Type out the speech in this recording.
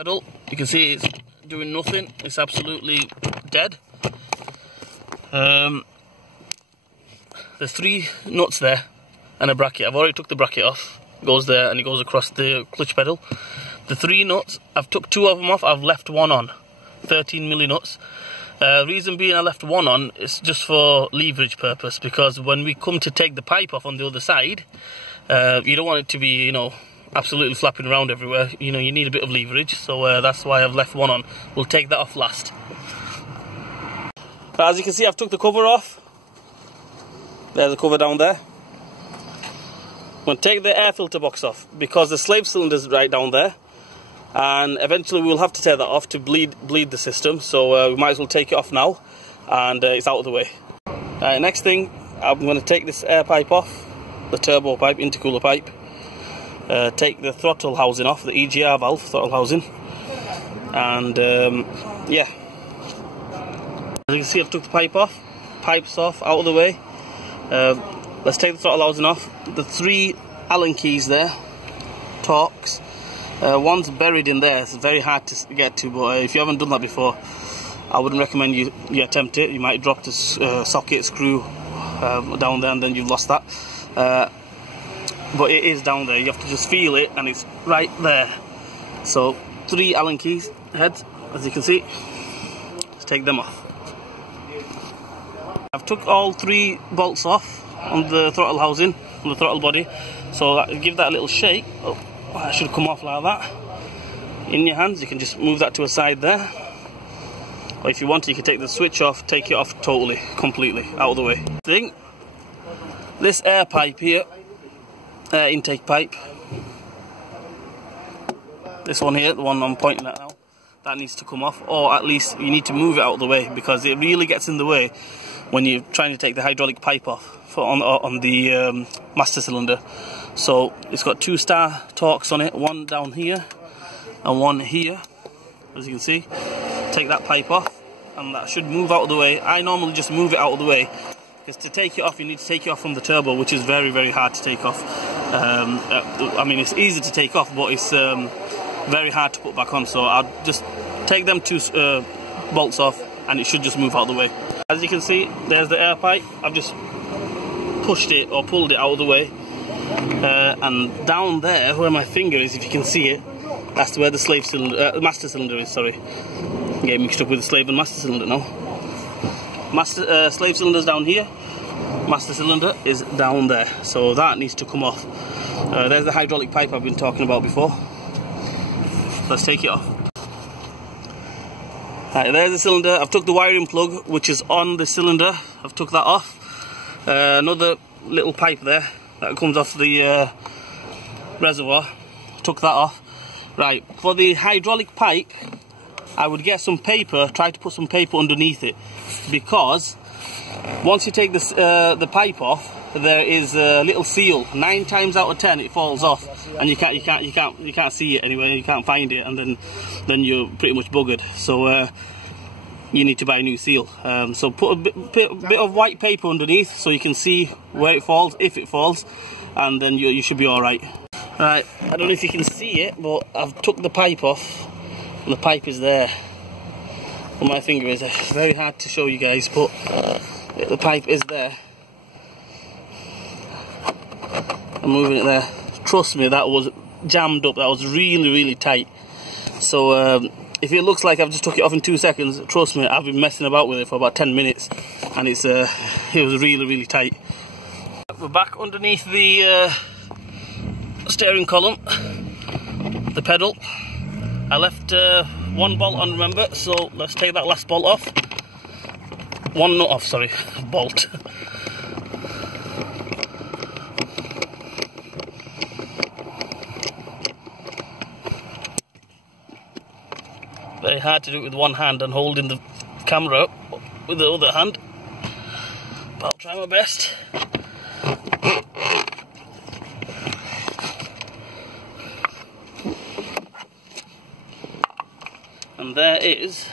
Pedal, you can see it's doing nothing, it's absolutely dead. There's 3 nuts there and a bracket. I've already took the bracket off. It goes there and it goes across the clutch pedal. The 3 nuts, I've took 2 of them off, I've left 1 on. 13mm nuts. Reason being I left 1 on is just for leverage purpose, because when we come to take the pipe off on the other side, you don't want it to be, you know, absolutely flapping around everywhere. You know, you need a bit of leverage, so that's why I've left 1 on. We'll take that off last. But as you can see, I've took the cover off. There's the cover down there. I'm going to take the air filter box off because the slave cylinder is right down there, and eventually we'll have to tear that off to bleed the system, so we might as well take it off now, and it's out of the way. Next thing, I'm going to take this air pipe off, the turbo pipe, intercooler pipe, take the throttle housing off, the EGR valve throttle housing, and yeah. As you can see, I've took the pipe off, pipes off, out of the way. Let's take the throttle housing off. The 3 Allen keys there, Torx. One's buried in there, it's very hard to get to, but if you haven't done that before, I wouldn't recommend you attempt it. You might drop the socket screw down there and then you've lost that. But it is down there, you have to just feel it and it's right there. So 3 Allen keys heads, as you can see. Let's take them off. I've took all 3 bolts off on the throttle housing, on the throttle body, so give that a little shake. Oh, that should come off like that. In your hands, you can just move that to a side there. Or if you want, you can take the switch off, take it off totally, completely, out of the way. This air pipe here, intake pipe, this one here, the one I'm pointing at now, that needs to come off, or at least you need to move it out of the way, because it really gets in the way when you're trying to take the hydraulic pipe off on the master cylinder. So it's got 2 star Torx on it, 1 down here and 1 here, as you can see. Take that pipe off and that should move out of the way. I normally just move it out of the way, because to take it off you need to take it off from the turbo, which is very, very hard to take off. I mean, it's easy to take off, but it's very hard to put back on, so I'll just take them 2 bolts off and it should just move out of the way. As you can see, there's the air pipe. I've just pushed it or pulled it out of the way, and down there where my finger is, if you can see it, that's where the slave cylinder, master cylinder is, sorry. Getting mixed up with the slave and master cylinder now. Slave cylinder's down here, master cylinder is down there, so that needs to come off. There's the hydraulic pipe I've been talking about before. Let's take it off. Right, there's the cylinder. I've took the wiring plug which is on the cylinder, I've took that off. Another little pipe there that comes off the reservoir, took that off. Right, for the hydraulic pipe, I would get some paper, try to put some paper underneath it, because once you take this, the pipe off, there is a little seal. 9 times out of 10 it falls off, and you can't see it anyway. You can't find it, and then you're pretty much buggered. So you need to buy a new seal. So put a bit of white paper underneath so you can see where it falls, if it falls, and then you should be all right. Right, I don't know if you can see it, but I've took the pipe off, and the pipe is there on my finger. It's very hard to show you guys, but the pipe is there. I'm moving it there. Trust me, that was jammed up. That was really, really tight. So if it looks like I've just took it off in 2 seconds, trust me, I've been messing about with it for about 10 minutes, and it was really, really tight. We're back underneath the steering column, the pedal. I left 1 bolt on, remember, so let's take that last bolt off. 1 nut off, sorry, bolt. Very hard to do it with 1 hand and holding the camera up with the other hand, but I'll try my best. And there is